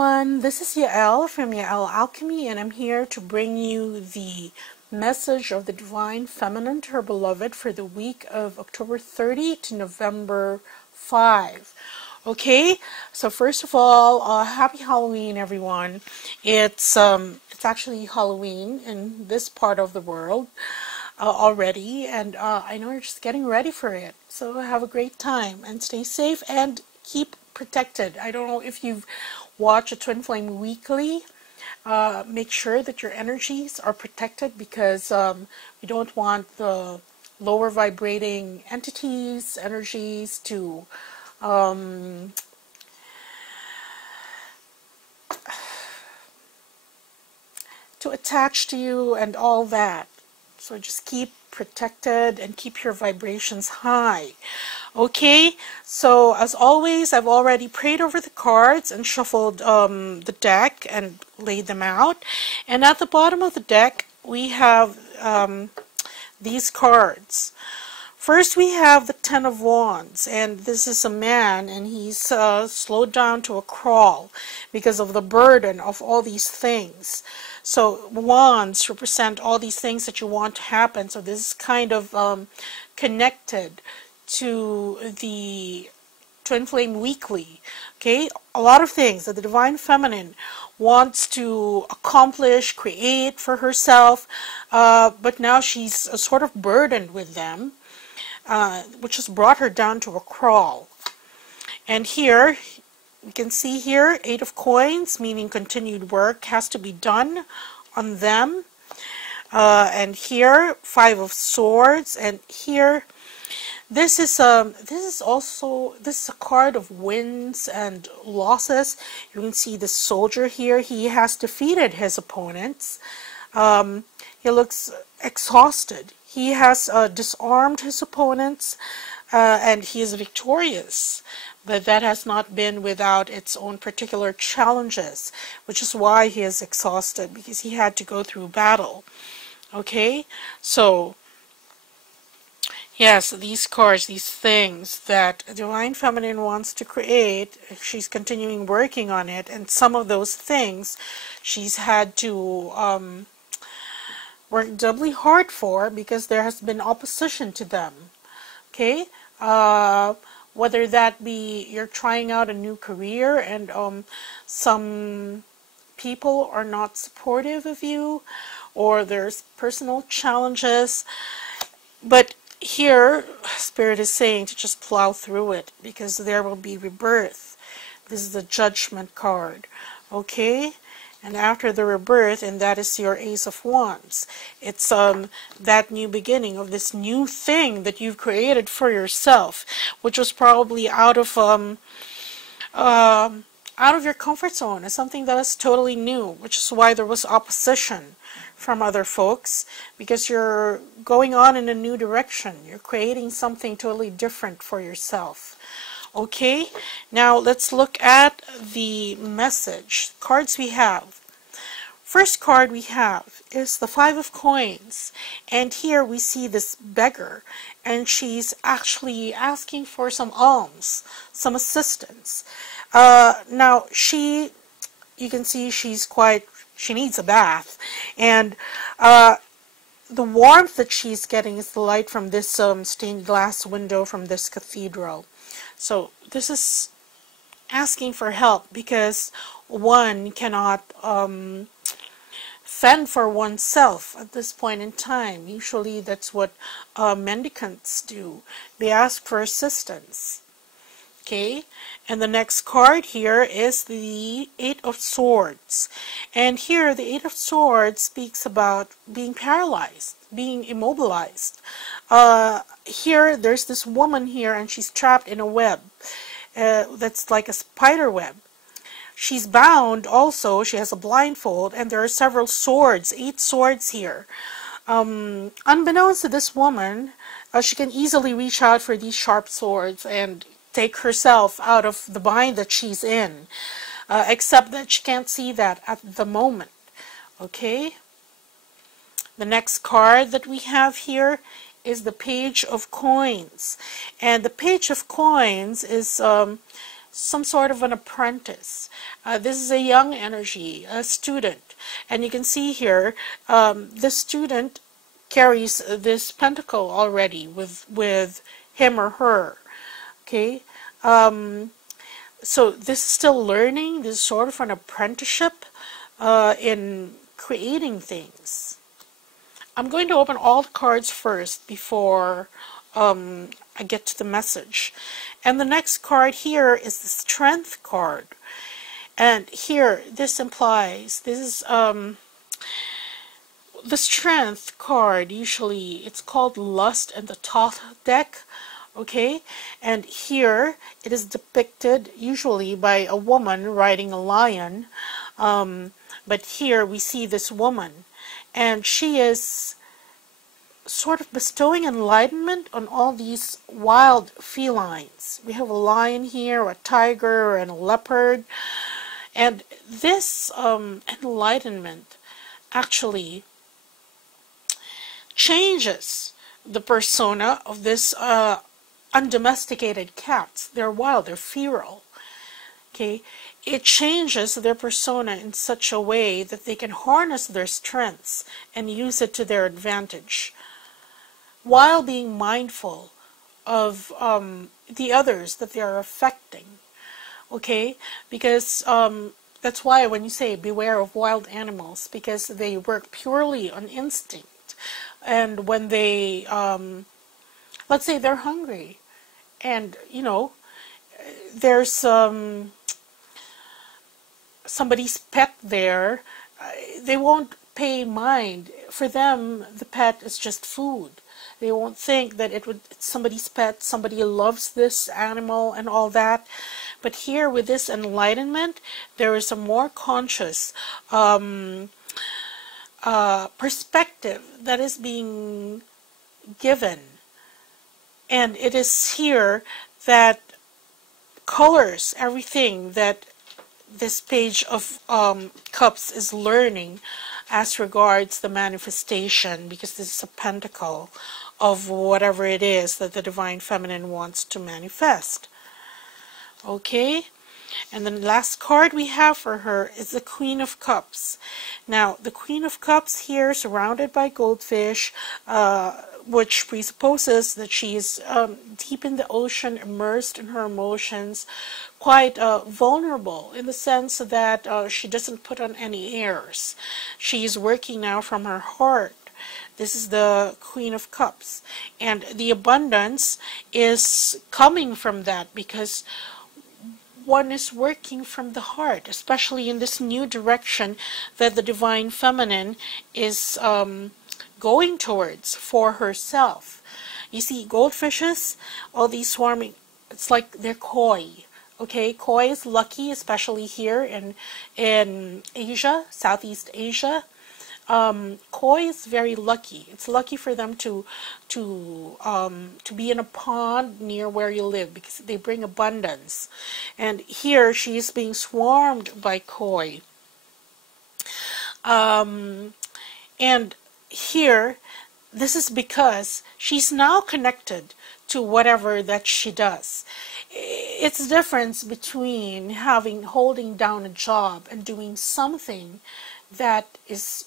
everyone, this is Yael from Yael Alchemy, and I'm here to bring you the message of the Divine Feminine to her beloved for the week of October 30 to November 5. Okay, so first of all, happy Halloween, everyone. It's actually Halloween in this part of the world already, and I know you're just getting ready for it. So have a great time and stay safe and keep protected. I don't know if you've watched a Twin Flame Weekly. Make sure that your energies are protected, because we don't want the lower vibrating entities, energies to attach to you and all that. So just keep protected and keep your vibrations high. Okay, so as always, I've already prayed over the cards and shuffled the deck and laid them out. And at the bottom of the deck, we have these cards. First, we have the Ten of Wands, and this is a man, and he's slowed down to a crawl because of the burden of all these things. So wands represent all these things that you want to happen. So this is kind of connected to the Twin Flame Weekly. Okay, a lot of things that the Divine Feminine wants to accomplish, create for herself, but now she's sort of burdened with them, which has brought her down to a crawl. And here you can see here, Eight of Coins, meaning continued work has to be done on them. And here, Five of Swords, and here, this is a card of wins and losses. You can see the soldier here. He has defeated his opponents. He looks exhausted. He has disarmed his opponents, and he is victorious. But that has not been without its own particular challenges, which is why he is exhausted, because he had to go through battle. Okay, so yes, these cards, these things that Divine Feminine wants to create, she's continuing working on it, and some of those things she's had to work doubly hard for, because there has been opposition to them. Okay, whether that be you're trying out a new career and some people are not supportive of you, or there's personal challenges. But here, Spirit is saying to just plow through it, because there will be rebirth. This is the Judgment card. Okay? And after the rebirth, and that is your Ace of Wands. It's that new beginning of this new thing that you've created for yourself, which was probably out of your comfort zone. It's something that is totally new, which is why there was opposition from other folks, because you're going on in a new direction. You're creating something totally different for yourself. Okay, now let's look at the message. Cards we have. First card we have is the Five of Coins. And here we see this beggar. And she's actually asking for some alms, some assistance. Now, you can see she needs a bath. And the warmth that she's getting is the light from this stained glass window from this cathedral. So this is asking for help, because one cannot fend for oneself at this point in time. Usually that's what mendicants do. They ask for assistance. Okay, and the next card here is the Eight of Swords. And here the Eight of Swords speaks about being paralyzed, being immobilized. Here there's this woman here, and she's trapped in a web that's like a spider web. She's bound also. She has a blindfold, and there are several swords, 8 swords here. Unbeknownst to this woman, she can easily reach out for these sharp swords and take herself out of the bind that she's in, except that she can't see that at the moment. Okay, the next card that we have here is the Page of Coins, and the Page of Coins is some sort of an apprentice. This is a young energy, a student. And you can see here, the student carries this pentacle already with him or her. Okay? So this is still learning. This is sort of an apprenticeship in creating things. I'm going to open all the cards first before I get to the message. And the next card here is the Strength card. And here, this implies, this is the Strength card. Usually it's called Lust and the Thoth deck. Okay, and here it is depicted usually by a woman riding a lion, but here we see this woman, and she is sort of bestowing enlightenment on all these wild felines. We have a lion here, a tiger, and a leopard, and this enlightenment actually changes the persona of this undomesticated cats. They're wild, they're feral. Okay, it changes their persona in such a way that they can harness their strengths and use it to their advantage, while being mindful of the others that they are affecting. Okay, because that's why when you say beware of wild animals, because they work purely on instinct, and when they let's say they're hungry, and you know there's somebody's pet there, they won't pay mind. For them, the pet is just food. They won't think that it's somebody's pet, somebody loves this animal and all that. But here with this enlightenment, there is a more conscious perspective that is being given. And it is here that colors everything that this Page of Cups is learning as regards the manifestation, because this is a pentacle of whatever it is that the Divine Feminine wants to manifest. Okay? And the last card we have for her is the Queen of Cups. Now, the Queen of Cups here, surrounded by goldfish, which presupposes that she is deep in the ocean, immersed in her emotions, quite vulnerable in the sense that she doesn't put on any airs. She is working now from her heart. This is the Queen of Cups. And the abundance is coming from that, because one is working from the heart, especially in this new direction that the Divine Feminine is going towards for herself. You see, goldfishes, all these swarming, it's like they're coy. Okay, koi is lucky, especially here in Asia, Southeast Asia. Koi is very lucky. It's lucky for them to be in a pond near where you live, because they bring abundance. And here she is being swarmed by koi. And here, this is because she's now connected to whatever that she does. It's the difference between holding down a job and doing something that is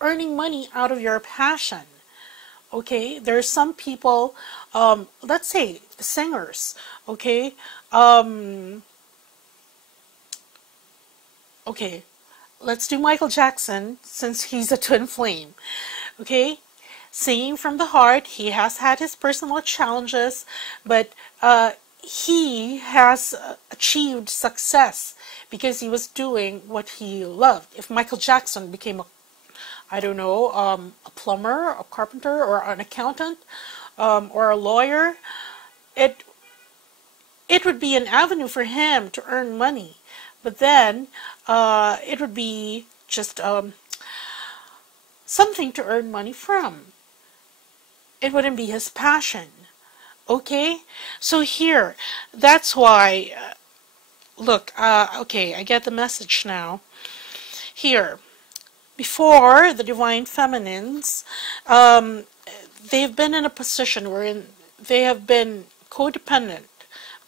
earning money out of your passion. Okay, there are some people, let's say singers, okay, okay, let's do Michael Jackson, since he's a twin flame. Okay, singing from the heart. He has had his personal challenges, but he has achieved success because he was doing what he loved. If Michael Jackson became I don't know, a plumber, a carpenter, or an accountant, or a lawyer, it would be an avenue for him to earn money. But then it would be just something to earn money from. It wouldn't be his passion. Okay? So here, that's why, look, okay, I get the message now. Here, before the Divine Feminines, they've been in a position wherein they have been codependent,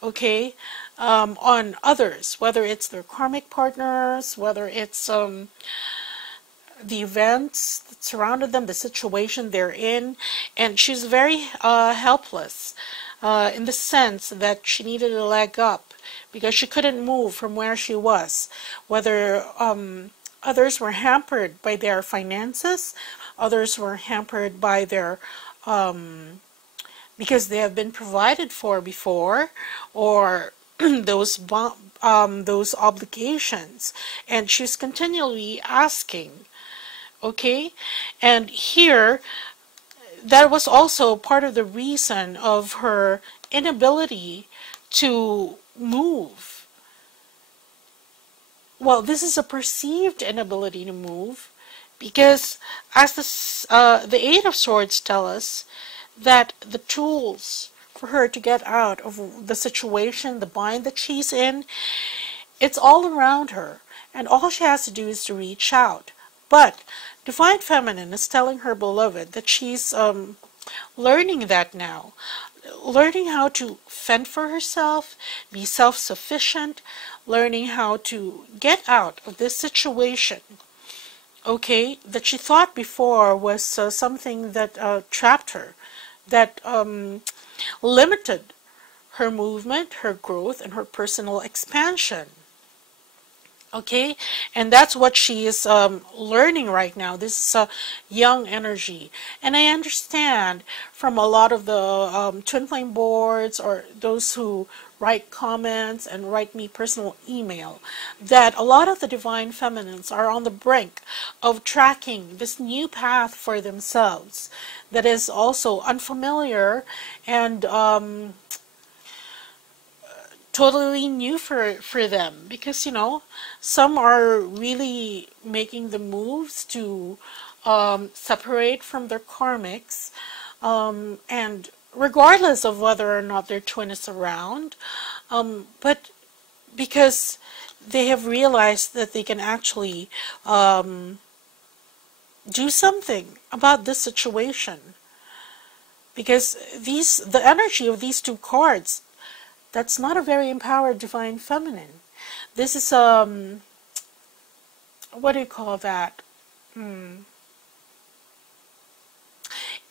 okay? on others, whether it's their karmic partners, whether it's the events that surrounded them, the situation they're in. And she's very helpless in the sense that she needed a leg up because she couldn't move from where she was, whether others were hampered by their finances, others were hampered by their because they have been provided for before, or those obligations, and she's continually asking. Okay, and here, that was also part of the reason of her inability to move. Well, this is a perceived inability to move, because as the Eight of Swords tell us, that the tools for her to get out of the situation, the bind that she's in, it's all around her, and all she has to do is to reach out. But Divine Feminine is telling her beloved that she's learning that now, learning how to fend for herself, be self-sufficient, learning how to get out of this situation, okay, that she thought before was something that trapped her, that limited her movement, her growth, and her personal expansion. Okay, and that's what she is learning right now. This is a young energy, and I understand from a lot of the twin flame boards, or those who write comments and write me personal email, that a lot of the Divine Feminines are on the brink of tracking this new path for themselves that is also unfamiliar and totally new for them, because you know, some are really making the moves to separate from their karmics, and regardless of whether or not their twin is around, but because they have realized that they can actually do something about this situation, because the energy of these two cards, that's not a very empowered Divine Feminine. This is what do you call that?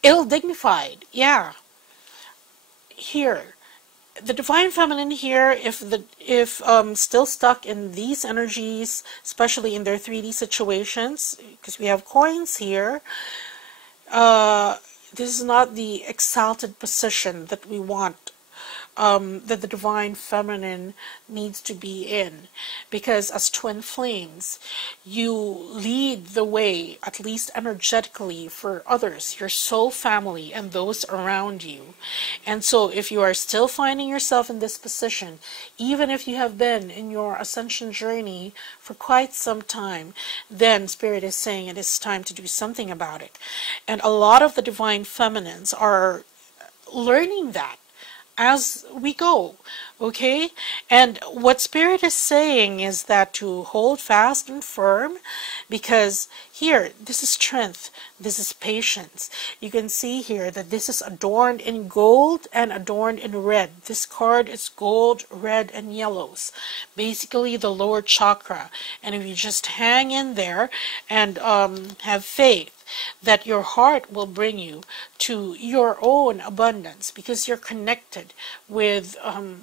Ill-dignified. Yeah. Here, the Divine Feminine here, if still stuck in these energies, especially in their 3D situations, because we have coins here, this is not the exalted position that we want, that the Divine Feminine needs to be in, because as twin flames, you lead the way, at least energetically, for others, your soul family, and those around you. And so if you are still finding yourself in this position, even if you have been in your ascension journey for quite some time, then Spirit is saying it is time to do something about it. And a lot of the Divine Feminines are learning that as we go, okay? And what Spirit is saying is that to hold fast and firm, because here, this is strength, this is patience. You can see here that this is adorned in gold and adorned in red. This card is gold, red, and yellows, basically the lower chakra. And if you just hang in there and have faith that your heart will bring you to your own abundance, because you're connected with,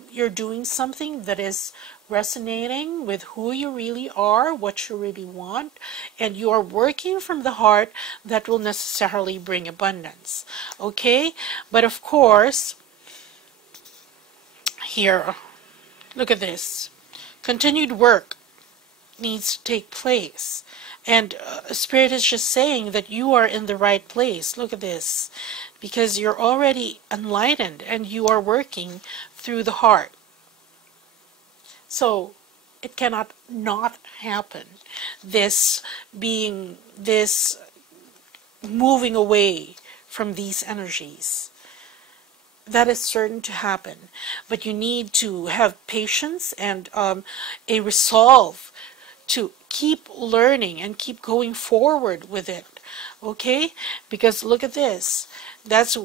you're doing something that is resonating with who you really are, what you really want, and you are working from the heart, that will necessarily bring abundance. Okay? But of course, here, look at this. Continued work needs to take place. And Spirit is just saying that you are in the right place. Look at this. Because you're already enlightened and you are working through the heart. So it cannot not happen. This moving away from these energies. That is certain to happen. But you need to have patience and a resolve to keep learning and keep going forward with it, Okay, because look at this. That's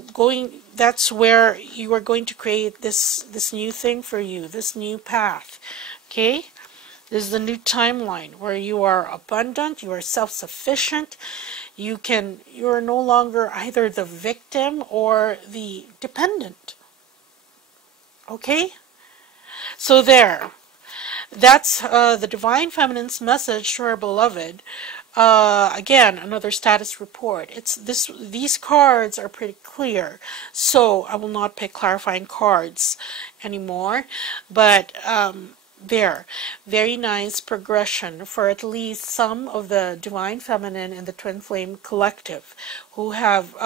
where you are going to create this new thing for you, this new path. Okay, this is the new timeline where you are abundant, you are self-sufficient. You are no longer either the victim or the dependent. Okay, so there. That's the Divine Feminine's message to our beloved. Again, another status report. These cards are pretty clear, so I will not pick clarifying cards anymore. But there, very nice progression for at least some of the Divine Feminine and the Twin Flame Collective who have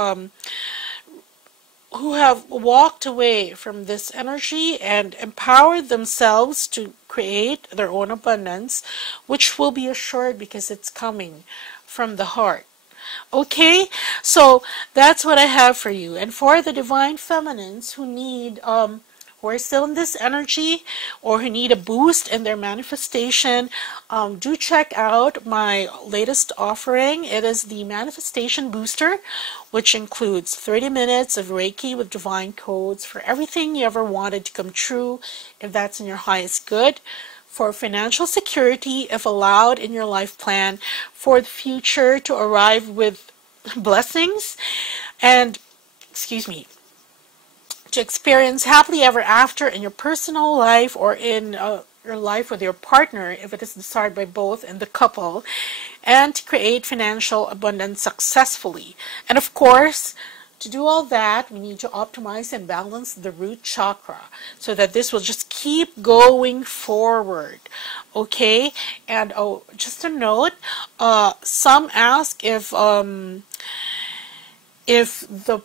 walked away from this energy and empowered themselves to create their own abundance, which will be assured because it's coming from the heart. Okay, so that's what I have for you. And for the Divine Feminines who need who are still in this energy or who need a boost in their manifestation, do check out my latest offering. It is the Manifestation Booster, which includes 30 minutes of Reiki with divine codes for everything you ever wanted to come true, if that's in your highest good, for financial security, if allowed in your life plan, for the future to arrive with blessings, and, excuse me, to experience happily ever after in your personal life or in your life with your partner, if it is desired by both in the couple, and to create financial abundance successfully. And of course, to do all that, we need to optimize and balance the root chakra so that this will just keep going forward. Okay? And oh, just a note, some ask if the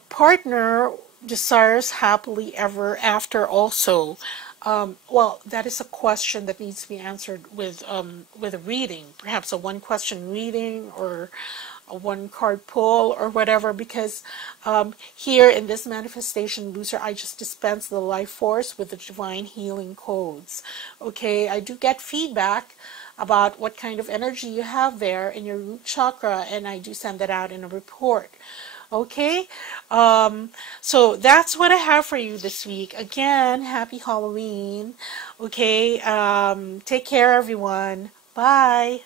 partner desires happily ever after also. Well, that is a question that needs to be answered with a reading, perhaps a one-question reading or a one-card pull or whatever, because here in this Manifestation Booster, I just dispense the life force with the divine healing codes. Okay, I do get feedback about what kind of energy you have there in your root chakra, and I do send that out in a report. Okay, so that's what I have for you this week. Again, happy Halloween. Okay, take care, everyone. Bye.